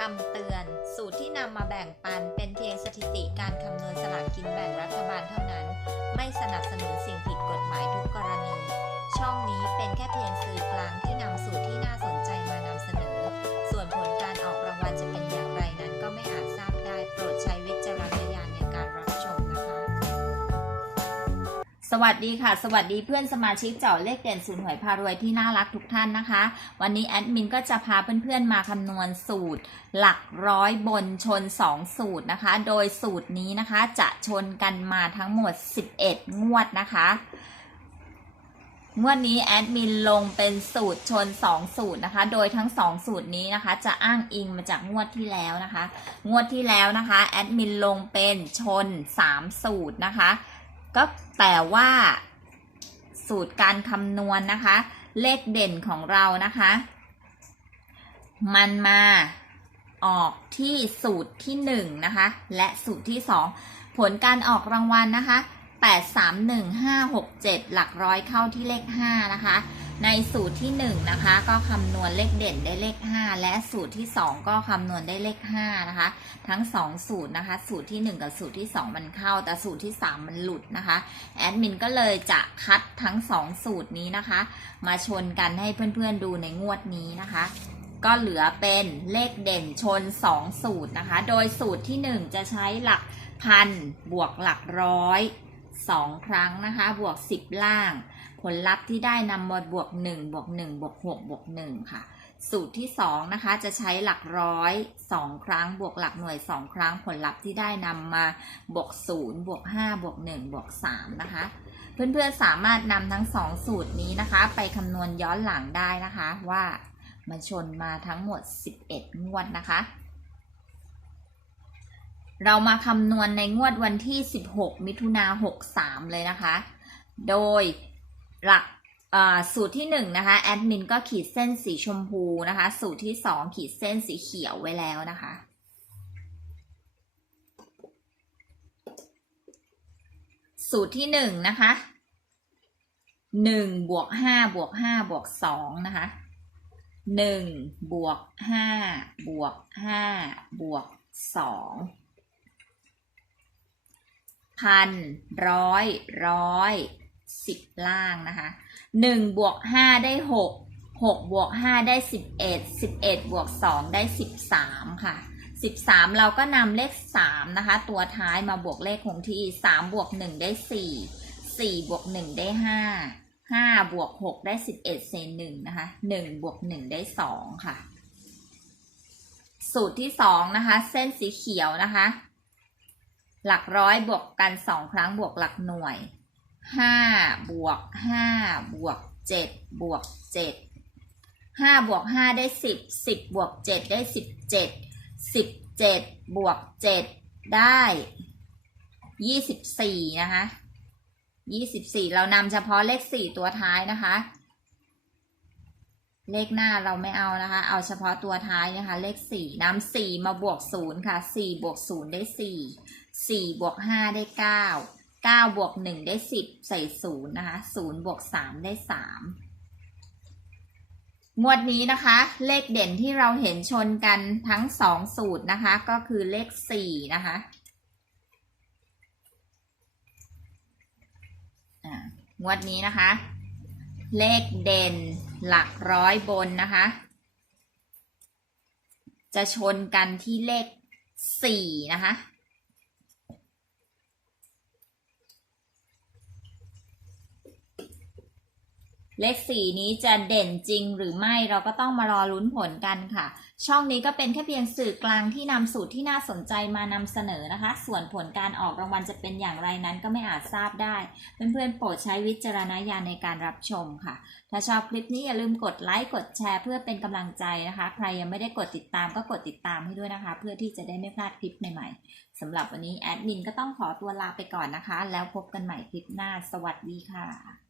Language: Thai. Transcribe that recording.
คำเตือน สูตรที่นำมาแบ่งปันเป็นเพียงสถิติการคำนวณสลากกินแบ่งรัฐบาลเท่านั้น ไม่ส สวัสดีค่ะ สวัสดีเพื่อนสมาชิกเจาะเลขเด่นศูนย์หวยพารวยที่น่ารักทุกท่านนะคะ วันนี้แอดมินก็จะพาเพื่อนๆมาคำนวณสูตร หลักร้อยบนชน 2 สูตรนะคะ โดยสูตรนี้นะคะจะชนกันมาทั้งหมด 11 งวดนะคะงวดนี้แอดมินลงเป็นสูตรชน 2 สูตรนะคะ โดยทั้ง 2 สูตรนี้นะคะ จะอ้างอิงมาจากงวดที่แล้วนะคะ งวดที่แล้วนะคะแอดมินลงเป็นชน 3 สูตรนะคะ ก็แต่ว่าสูตรการคำนวณนะคะ เลขเด่นของเรานะคะ มันมาออกที่สูตรที่หนึ่งนะคะ และสูตรที่สองผลการออกรางวัลนะคะ 8 3 1 5 6 7 หลักร้อยเข้าที่เลข 5 นะคะ ในสูตรที่ 1 นะคะ ก็คำนวณเลขเด่นได้เลข 5 และสูตรที่ 2 ก็คำนวณได้เลข 5 นะคะ ทั้ง 2 สูตรนะคะ สูตรที่ 1 กับสูตรที่ 2 มันเข้า แต่สูตรที่ 3 มันหลุดนะคะแอดมินก็เลยจะคัดทั้ง 2 สูตรนี้นะคะ มาชนกันให้เพื่อนๆดูในงวดนี้นะคะ ก็เหลือเป็นเลขเด่นชน 2 สูตรนะคะ โดยสูตรที่ 1 จะใช้หลักพันบวกหลักร้อย 2 ครั้งนะคะ บวก 10 ล่าง ผลลัพธ์ที่ได้นำมาบวก 1 บวก 1 บวก 6 บวก 1 ค่ะ สูตรที่ 2 นะคะ จะใช้หลักร้อย 2 ครั้ง บวกหลักหน่วย 2 ครั้ง ผลลัพธ์ที่ได้นำมาบวก 0 บวก 5 บวก 1 บวก 3 นะคะ เพื่อนๆ สามารถนำทั้ง 2 สูตรนี้นะคะ ไปคำนวณย้อนหลังได้นะคะว่ามันชนมาทั้งหมด 11 งวดนะคะ เรามาคำนวณในงวดวันที่ 16 มิถุนา63 เลยนะคะ โดยหลักสูตรที่1นะคะแอดมินก็ขีดเส้นสีชมพูนะคะ สูตรที่ 2 ขีดเส้นสีเขียวไว้แล้วนะคะ สูตรที่1นะคะ1บวก5บวก5บวก2นะคะ1บวก5บวก5บวก2 พันร้อยร้อยสิบล่างนะคะหนึ่งบวกห้าได้หกหกบวกห้าได้สิบเอ็ดสิบเอ็ดบวกสองได้สิบสามค่ะสิบสามเราก็นำเลขสามนะคะ ตัวท้ายมาบวกเลขคงที่สามบวกหนึ่งได้สี่สี่บวกหนึ่งได้ห้าห้าบวกหกได้สิบเอ็ดเศษหนึ่งนะคะหนึ่งบวกหนึ่งได้สองค่ะ สูตรที่สองนะคะ เส้นสีเขียวนะคะ หลักร้อยบวกกันสองครั้งบวกหลักหน่วยห้าบวกห้าบวกเจ็ดบวกเจ็ดห้าบวกห้าได้สิบสิบบวกเจ็ดได้สิบเจ็ดสิบเจ็ดบวกเจ็ดได้ยี่สิบสี่นะคะยี่สิบสี่เรานำเฉพาะเลขสี่ตัวท้ายนะคะ เลขหน้าเราไม่เอานะคะ เอาเฉพาะตัวท้ายนะคะ เลขสี่นำสี่มาบวกศูนย์ค่ะสี่บวกศูนย์ได้สี่สี่บวกห้าได้เก้าเก้าบวกหนึ่งได้สิบใส่ศูนย์นะคะศูนย์บวกสามได้สามงวดนี้นะคะ เลขเด่นที่เราเห็นชนกันทั้งสองสูตรนะคะ ก็คือเลขสี่นะคะงวดนี้นะคะ เลขเด่นหลักร้อยบนนะคะ จะชนกันที่เลขสี่นะคะ เลขสี่นี้จะเด่นจริงหรือไม่เราก็ต้องมารอลุ้นผลกันค่ะ ช่องนี้ก็เป็นแค่เพียงสื่อกลางที่นำสูตรที่น่าสนใจมานำเสนอนะคะ ส่วนผลการออกรางวัลจะเป็นอย่างไรนั้นก็ไม่อาจทราบได้ เพื่อนๆโปรดใช้วิจารณญาณในการรับชมค่ะ ถ้าชอบคลิปนี้อย่าลืมกดไลค์กดแชร์เพื่อเป็นกำลังใจนะคะ ใครยังไม่ได้กดติดตามก็กดติดตามให้ด้วยนะคะ เพื่อที่จะได้ไม่พลาดคลิปใหม่ๆสำหรับวันนี้แอดมินก็ต้องขอตัวลาไปก่อนนะคะ แล้วพบกันใหม่คลิปหน้า สวัสดีค่ะ